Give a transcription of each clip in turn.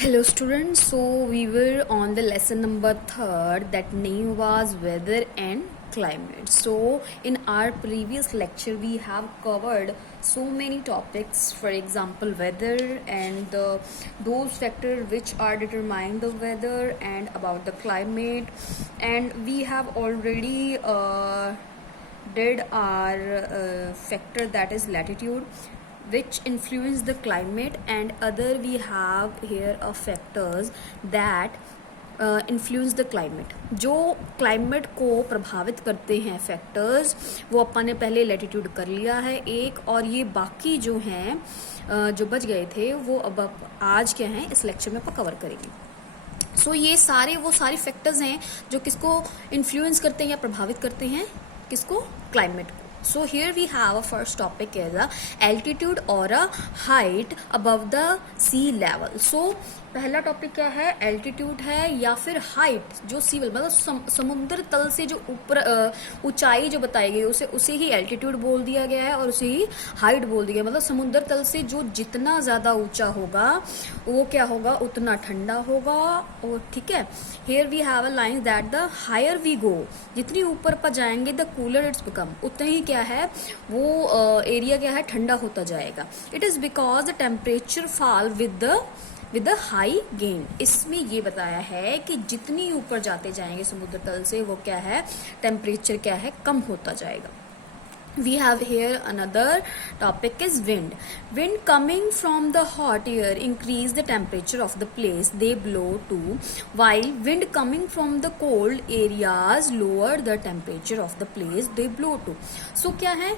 Hello students, so we were on the lesson number 3rd that name was weather and climate. So in our previous lecture we have covered so many topics, for example weather and those factors which are determining the weather and about the climate, and we have already did our factor, that is latitude, which influence the climate, and other we have here a factors that influence the climate. जो climate को प्रभावित करते हैं factors, वो अपन ने पहले latitude कर लिया है एक, और ये बाकी जो हैं जो बच गए थे वो अब आज क्या हैं इस लेक्चर में अपन कवर करेंगे. सो ये वो सारे फैक्टर्स हैं जो किसको इन्फ्लुएंस करते हैं या प्रभावित करते हैं, किसको, क्लाइमेट को. So here we have a first topic is a altitude or a height above the sea level. So पहला टॉपिक क्या है, एल्टीट्यूड है या फिर हाइट, जो सी लेवल मतलब समुद्र तल से जो ऊपर ऊंचाई जो बताई गई उसे ही एल्टीट्यूड बोल दिया गया है और उसे ही हाइट बोल दिया गया. मतलब समुद्र तल से जो जितना ज्यादा ऊंचा होगा वो क्या होगा, उतना ठंडा होगा. और ठीक है, here we have a line that the higher we go, जितनी ऊपर पर जाएंगे द कूलर इट्स बिकम, उतना ही क्या है वो एरिया क्या है ठंडा होता जाएगा. It is because the temperature fall with the high gain. इसमें ये बताया है कि जितनी ऊपर जाते जाएंगे समुद्र तल से वो क्या है, टेम्परेचर क्या है कम होता जाएगा. We have here another topic is wind. Wind coming from the hot air increase the temperature of the place they blow to, while wind coming from the cold areas lower the temperature of the place they blow to. So क्या है,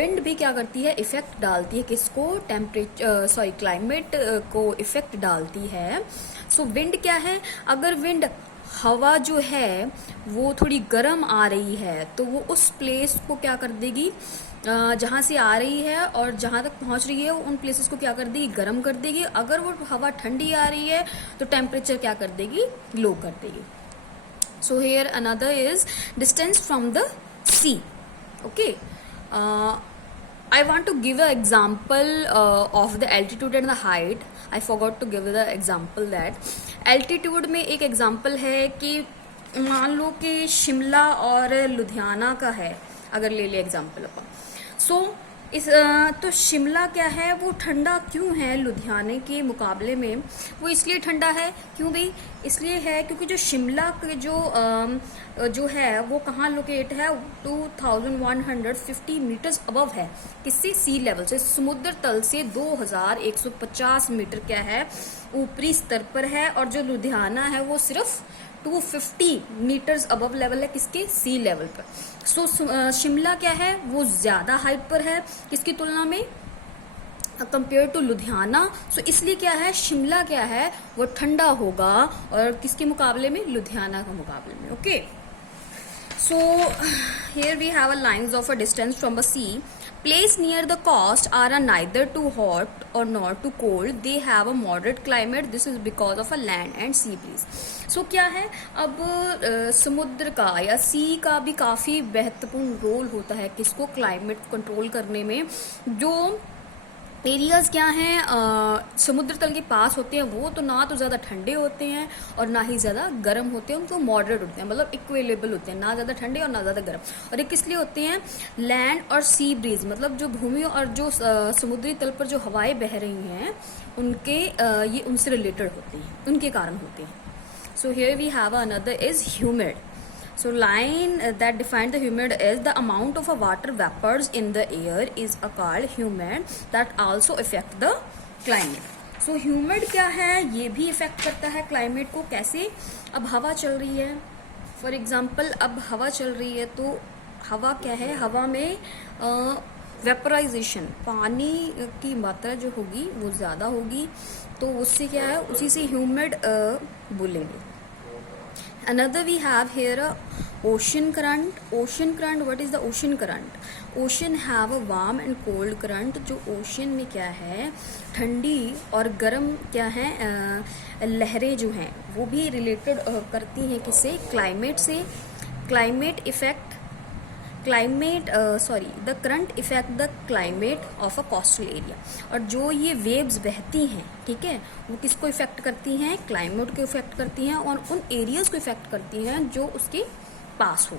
wind भी क्या करती है, effect डालती है किसको, temperature climate को इफेक्ट डालती है. सो विंड क्या है, अगर विंड हवा जो है वो थोड़ी गर्म आ रही है तो वो उस प्लेस को क्या कर देगी, जहाँ से आ रही है और जहाँ तक पहुँच रही है उन प्लेसेस को क्या कर देगी, गर्म कर देगी. अगर वो हवा ठंडी आ रही है तो टेम्परेचर क्या कर देगी, लो कर देगी. So here another is distance from the sea. Okay, I want to give an example of the altitude and the height. I forgot to give the example that altitude में एक example है कि मान लो कि शिमला और लुधियाना का है, अगर ले ले एग्जाम्पल अपन. सो तो शिमला क्या है वो ठंडा क्यों है लुधियाने के मुकाबले में, वो इसलिए ठंडा है, क्यों भाई, इसलिए है क्योंकि जो शिमला के जो है वो कहाँ लोकेट है, 2150 मीटर्स अबव है, किससे, सी लेवल से, समुद्र तल से 2150 मीटर क्या है ऊपरी स्तर पर है. और जो लुधियाना है वो सिर्फ 250 मीटर्स अबव लेवल है, किसके, सी लेवल पर. सो शिमला क्या है वो ज्यादा हाइट पर है किसकी तुलना में, कंपेयर टू लुधियाना. सो इसलिए क्या है, शिमला क्या है वो ठंडा होगा और किसके मुकाबले में, लुधियाना के मुकाबले में. Okay, so here we have a lines of a distance from a sea. Place near the coast are neither too hot or nor too cold. They have a moderate climate. This is because of a land and sea breeze. So क्या है, अब समुद्र का या सी का भी काफ़ी महत्वपूर्ण रोल होता है किसको, क्लाइमेट को कंट्रोल करने में. जो एरियाज क्या हैं समुद्र तल के पास होते हैं वो तो ना तो ज़्यादा ठंडे होते हैं और ना ही ज़्यादा गर्म होते हैं, उनको मॉडरेट होते हैं, मतलब इक्विलेबल होते हैं, ना ज़्यादा ठंडे और ना ज़्यादा गर्म. और ये किस लिए होते हैं, लैंड और सी ब्रीज, मतलब जो भूमि और जो समुद्री तल पर जो हवाएं बह रही हैं उनके ये उनसे रिलेटेड होते हैं, उनके कारण होते हैं. So here we have another is humid. So line that define the humid is the amount of water vapors in the air is called humid that also affect the climate. So humid क्या है, ये भी effect करता है climate को. कैसे, अब हवा चल रही है, फॉर एग्जाम्पल अब हवा चल रही है तो हवा क्या है, हवा में वेपराइजेशन, पानी की मात्रा जो होगी वो ज़्यादा होगी, तो उससे क्या है, उसी से ह्यूमिड बोलेंगे. Another we have here a ocean current. Ocean current, what is the ocean current? Ocean have a warm and cold current. जो ocean में क्या है, ठंडी और गर्म क्या है लहरें जो हैं वो भी रिलेटेड करती हैं किससे, क्लाइमेट से. Climate effect climate the current effect the climate of a coastal area. और जो ये वेव्स बहती हैं, ठीक है, वो किसको इफेक्ट करती हैं? क्लाइमेट को इफेक्ट करती हैं और उन एरियाज को इफेक्ट करती हैं जो उसके पास हो।